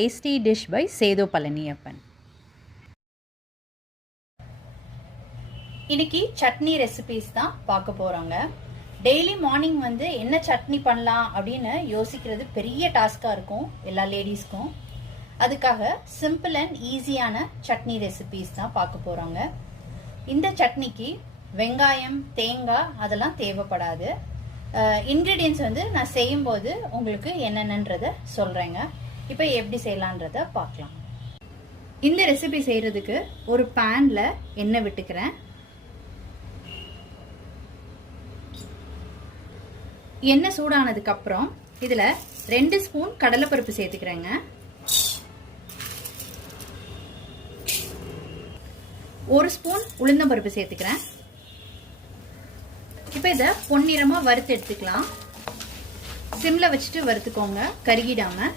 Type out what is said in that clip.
Tasty dish by Sethu Palaniappan. இன்னைக்கு chutney recipes தான் பார்க்க போறோங்க. டெய்லி மார்னிங் என்ன சட்னி பண்ணலாம் அப்படின்னு யோசிக்கிறது பெரிய டாஸ்கா இருக்கும் எல்லா லேடிஸ்க்கும். அதுக்காக சிம்பிள் அண்ட் ஈஸியான சட்னி ரெசிபிஸ் தான் பார்க்க போறோங்க. இந்த சட்னிக்கு வெங்காயம், தேங்காய் அதெல்லாம் தேவைப்படாது. இன்கிரீடியன்ஸ் நான் செய்யும்போது உங்களுக்கு என்னென்னன்றத சொல்றேங்க. இப்போ எப்படி செய்யலான்றத பார்க்கலாம். இந்த ரெசிபி செய்யறதுக்கு ஒரு பேன்ல எண்ணெய் விட்டுக்கிறேன். எண்ணெய் சூடானதுக்கு அப்புறம் இதுல 2 ஸ்பூன் கடலைப்பருப்பு சேர்த்துக்கிறேங்க. 1 ஸ்பூன் உளுந்தம்பருப்பு சேர்த்துக்கிறேன். இப்போ இதை பொன்னிறமா வறுத்து எடுத்துக்கலாம். சிம்ல வச்சுட்டு வறுத்துக்கோங்க, கருகிடாம.